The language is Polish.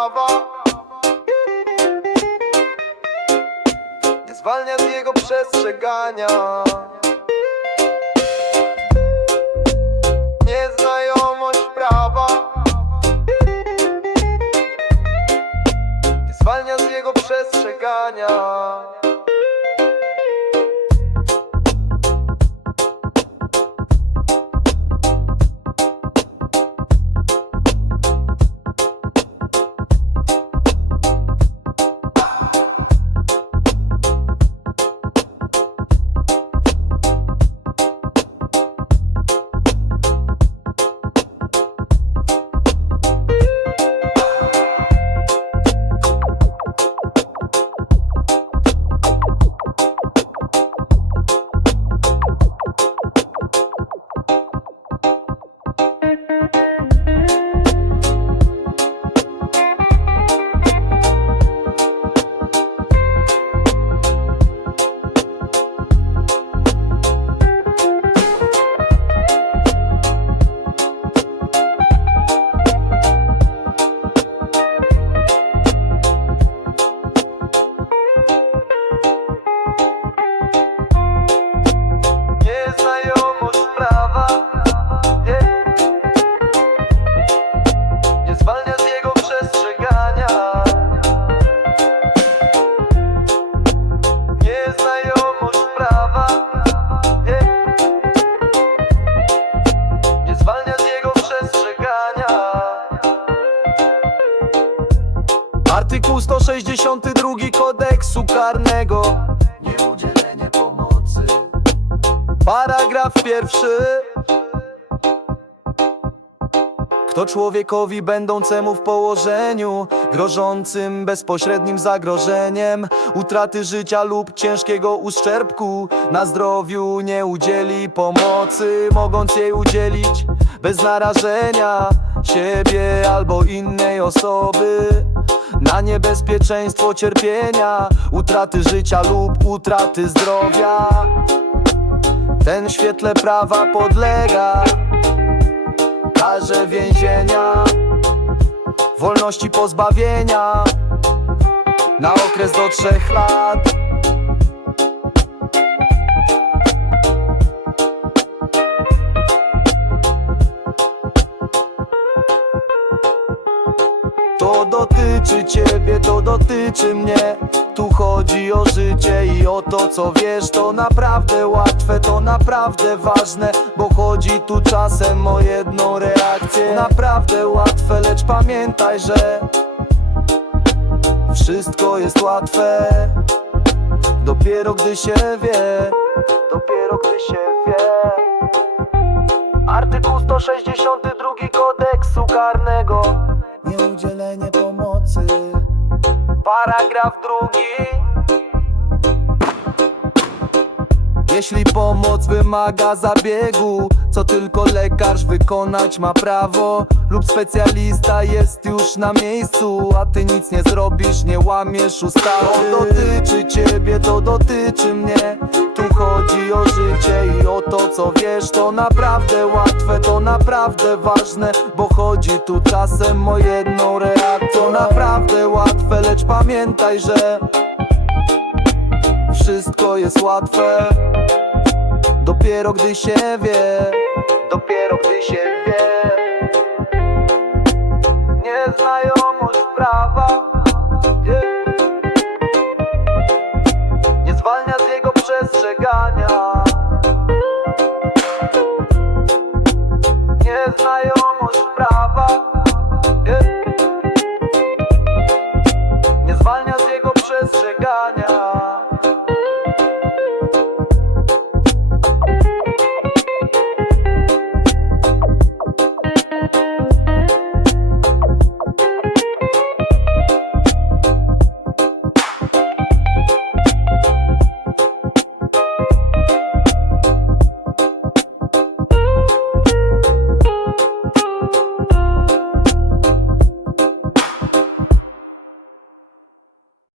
prawa. Nie zwalnia z jego przestrzegania. Nieznajomość prawa. Nie zwalnia z jego przestrzegania 162 kodeksu karnego. Nieudzielenie pomocy. Paragraf pierwszy. Kto człowiekowi będącemu w położeniu Grożącym bezpośrednim zagrożeniem Utraty życia lub ciężkiego uszczerbku Na zdrowiu nie udzieli pomocy Mogąc jej udzielić bez narażenia Siebie albo innej osoby na niebezpieczeństwo cierpienia, utraty życia lub utraty zdrowia. Ten świetle prawa podlega karze więzienia, wolności pozbawienia na okres do trzech lat. Dotyczy ciebie, to dotyczy mnie. Tu chodzi o życie i o to co wiesz. To naprawdę łatwe, to naprawdę ważne Bo chodzi tu czasem o jedną reakcję. Naprawdę łatwe, lecz pamiętaj, że Wszystko jest łatwe. Dopiero gdy się wie Dopiero gdy się wie. Artykuł 162 kodeksu karnego. Nieudzielenie Paragraf drugi Jeśli pomoc wymaga zabiegu Co tylko lekarz wykonać ma prawo. Lub specjalista jest już na miejscu A ty nic nie zrobisz, nie łamiesz ustawy. To dotyczy ciebie, to dotyczy mnie. Tu chodzi o życie i o to co wiesz. To naprawdę łatwe, to naprawdę ważne Bo chodzi tu czasem o jedną reakcję. To naprawdę łatwe, lecz pamiętaj, że wszystko jest łatwe. Dopiero gdy się wie. Dopiero gdy się wie. Nieznajomość prawa. Nie. nie zwalnia z jego przestrzegania. Nieznajomość prawa.